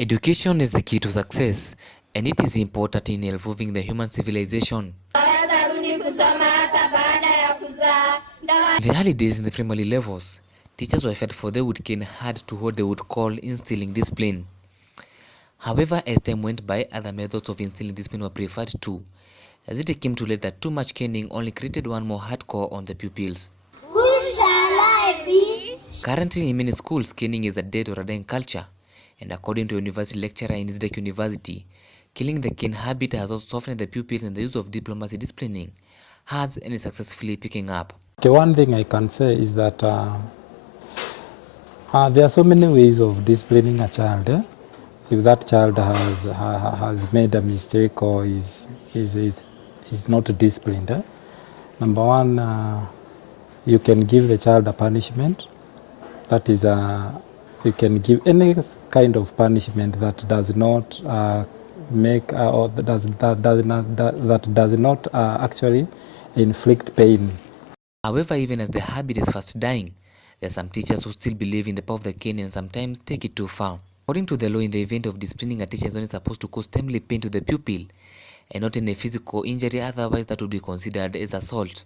Education is the key to success, and it is important in evolving the human civilization. In the early days in the primary levels, teachers were fed for they would gain hard to what they would call instilling discipline. However, as time went by, other methods of instilling discipline were preferred too, as it came to light that too much caning only created one more hardcore on the pupils. Who shall I be? Currently, in many schools, caning is a dead or a dying culture, and according to a university lecturer in Isaac University, killing the cane habit has also softened the pupils, and the use of diplomacy disciplining has and is successfully picking up. Okay, one thing I can say is that there are so many ways of disciplining a child. If that child has made a mistake or is not disciplined, number one, you can give the child a punishment. That is, you can give any kind of punishment that does not does not actually inflict pain. However, even as the habit is fast dying, there are some teachers who still believe in the power of the cane and sometimes take it too far. According to the law, in the event of disciplining, a teacher is only supposed to cause timely pain to the pupil and not any physical injury, otherwise that would be considered as assault.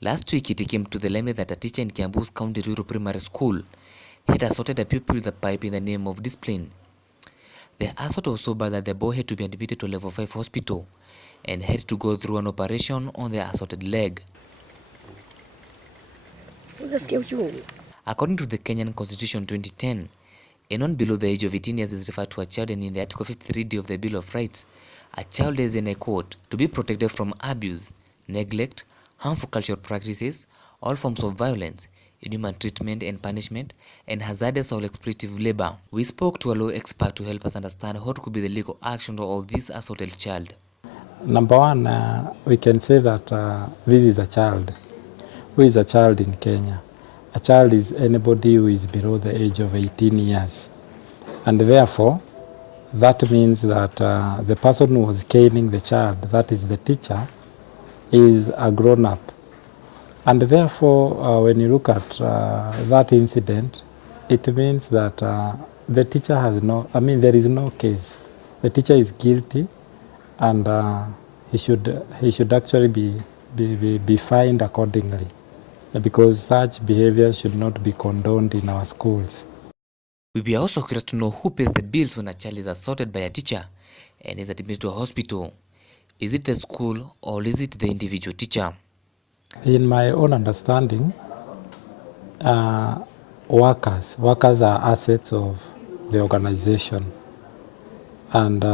Last week, it came to the limelight that a teacher in Kiambu's County Rural Primary School had assaulted a pupil with a pipe in the name of discipline. The assault was so bad that the boy had to be admitted to a level 5 hospital and had to go through an operation on the assaulted leg. According to the Kenyan Constitution 2010, anyone below the age of 18 years is referred to a child, and in the Article 53D of the Bill of Rights, a child is, in a quote, to be protected from abuse, neglect, harmful cultural practices, all forms of violence, inhuman treatment and punishment, and hazardous or exploitative labor. We spoke to a law expert to help us understand what could be the legal action of this assaulted child. Number one, we can say that this is a child. Who is a child in Kenya? A child is anybody who is below the age of 18 years. And therefore, that means that the person who was caning the child, that is the teacher, is a grown-up. And therefore, when you look at that incident, it means that the teacher has there is no case. The teacher is guilty, and he should actually be fined accordingly, because such behavior should not be condoned in our schools. We were also curious to know who pays the bills when a child is assaulted by a teacher and is admitted to a hospital. Is it the school or is it the individual teacher? In my own understanding, workers are assets of the organization, and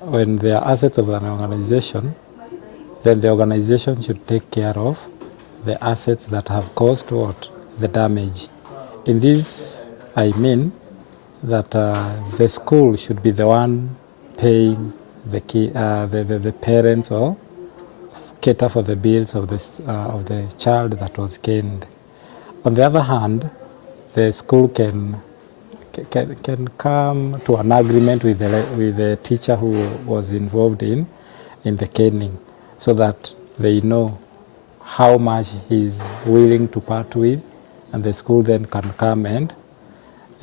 when they are assets of an organization, then the organization should take care of the assets that have caused the damage. In this, I mean that the school should be the one paying the parents or cater for the bills of the child that was caned. On the other hand, the school can come to an agreement with the teacher who was involved in the caning, so that they know how much he's willing to part with, and the school then can come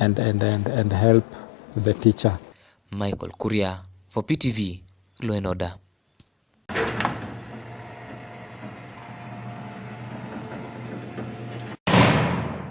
and help the teacher. Michael Kuria for PTV, Law and Order.